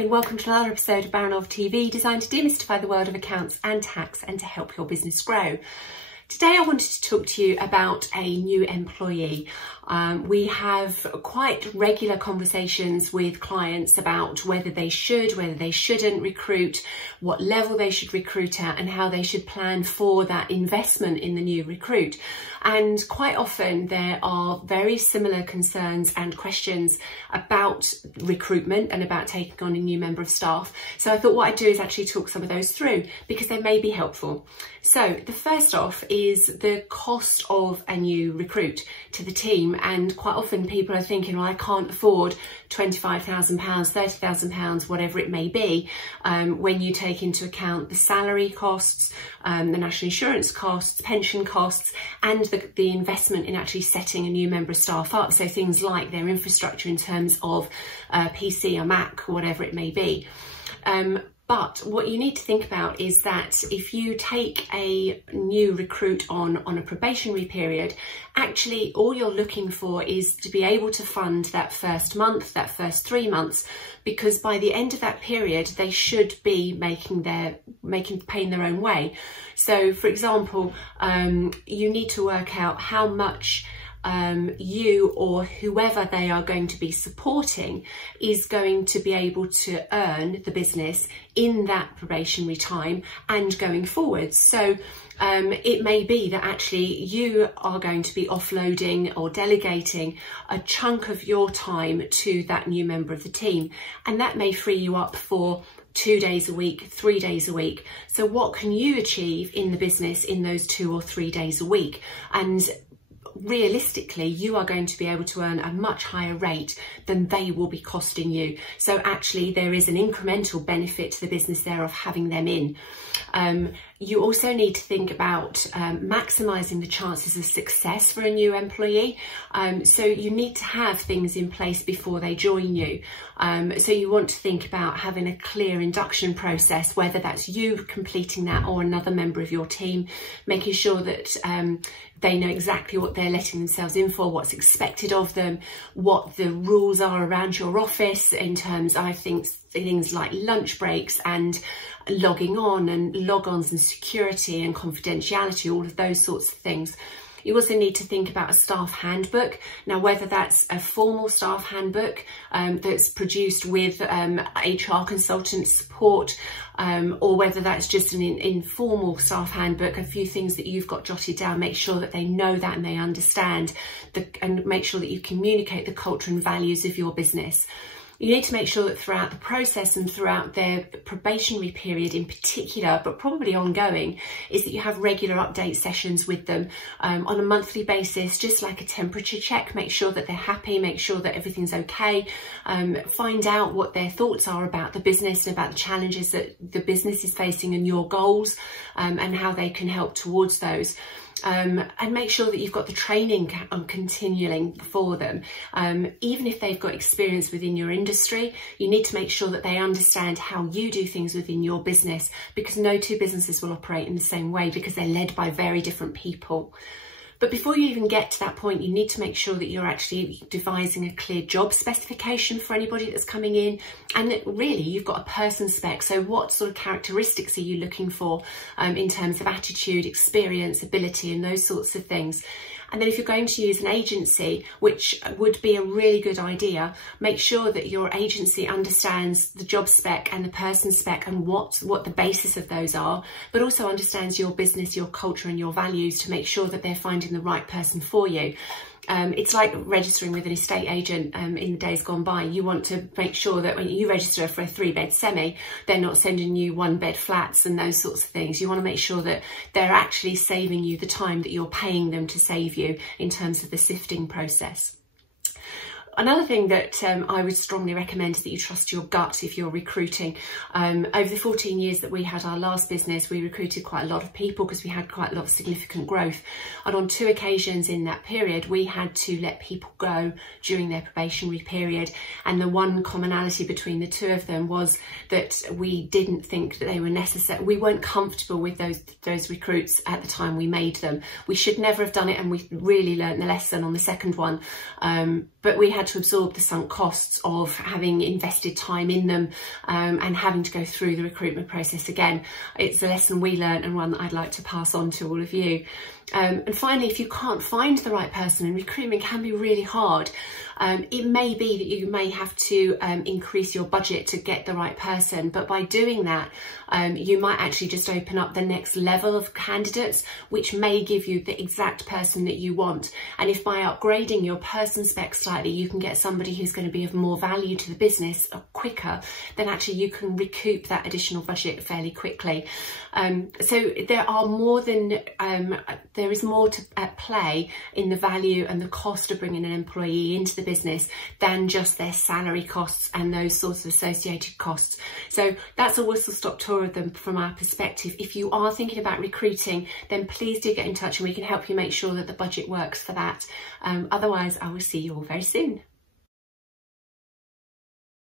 and welcome to another episode of BaranovTV, designed to demystify the world of accounts and tax and to help your business grow. Today I wanted to talk to you about a new employee. We have quite regular conversations with clients about whether they should, whether they shouldn't recruit, what level they should recruit at, and how they should plan for that investment in the new recruit. And quite often there are very similar concerns and questions about recruitment and about taking on a new member of staff. So I thought what I'd do is actually talk some of those through because they may be helpful. So the first off is the cost of a new recruit to the team. And quite often people are thinking, well, I can't afford £25,000, £30,000, whatever it may be, when you take into account the salary costs, the national insurance costs, pension costs, and the investment in actually setting a new member of staff up. So things like their infrastructure in terms of PC or Mac, whatever it may be. But what you need to think about is that if you take a new recruit on a probationary period, actually all you're looking for is to be able to fund that first month, that first 3 months, because by the end of that period, they should be paying their own way. So for example, you need to work out how much you or whoever they are going to be supporting is going to be able to earn the business in that probationary time and going forward. So it may be that actually you are going to be offloading or delegating a chunk of your time to that new member of the team, and that may free you up for 2 days a week, 3 days a week. So what can you achieve in the business in those 2 or 3 days a week? And realistically, you are going to be able to earn a much higher rate than they will be costing you. So actually there is an incremental benefit to the business there of having them in. You also need to think about maximising the chances of success for a new employee. So you need to have things in place before they join you. So you want to think about having a clear induction process, whether that's you completing that or another member of your team, making sure that they know exactly what they're letting themselves in for, what's expected of them, what the rules are around your office in terms, I think, things like lunch breaks and logging on and log-ons and security and confidentiality, all of those sorts of things. You also need to think about a staff handbook. Now, whether that's a formal staff handbook that's produced with HR consultant support, or whether that's just an informal staff handbook, a few things that you've got jotted down, make sure that they know that and they understand, and make sure that you communicate the culture and values of your business. You need to make sure that throughout the process and throughout their probationary period in particular, but probably ongoing, is that you have regular update sessions with them on a monthly basis, just like a temperature check. Make sure that they're happy, make sure that everything's okay, find out what their thoughts are about the business and about the challenges that the business is facing and your goals, and how they can help towards those. And make sure that you've got the training continuing for them. Even if they've got experience within your industry, you need to make sure that they understand how you do things within your business, because no two businesses will operate in the same way because they're led by very different people. But before you even get to that point, you need to make sure that you're actually devising a clear job specification for anybody that's coming in, and that really you've got a person spec. So what sort of characteristics are you looking for in terms of attitude, experience, ability, and those sorts of things. And then if you're going to use an agency, which would be a really good idea, make sure that your agency understands the job spec and the person spec and what the basis of those are, but also understands your business, your culture and your values to make sure that they're finding the right person for you. It's like registering with an estate agent in the days gone by. You want to make sure that when you register for a 3-bed semi, they're not sending you 1-bed flats and those sorts of things. You want to make sure that they're actually saving you the time that you're paying them to save you in terms of the sifting process. Another thing that I would strongly recommend is that you trust your gut if you're recruiting. Over the 14 years that we had our last business, we recruited quite a lot of people because we had quite a lot of significant growth. And on 2 occasions in that period, we had to let people go during their probationary period. And the one commonality between the 2 of them was that we didn't think that they were necessary. We weren't comfortable with those recruits at the time we made them. We should never have done it, and we really learnt the lesson on the second one. But we had had to absorb the sunk costs of having invested time in them and having to go through the recruitment process again. It's a lesson we learned and one that I'd like to pass on to all of you. And finally, if you can't find the right person, and recruitment can be really hard, it may be that you may have to increase your budget to get the right person, but by doing that, you might actually just open up the next level of candidates, which may give you the exact person that you want. And if by upgrading your person spec slightly, you can get somebody who's going to be of more value to the business quicker, then actually you can recoup that additional budget fairly quickly. So there is more at play in the value and the cost of bringing an employee into the business than just their salary costs and those sorts of associated costs. So that's a whistle-stop tour of them from our perspective. If you are thinking about recruiting, then please do get in touch and we can help you make sure that the budget works for that. Otherwise, I will see you all very soon.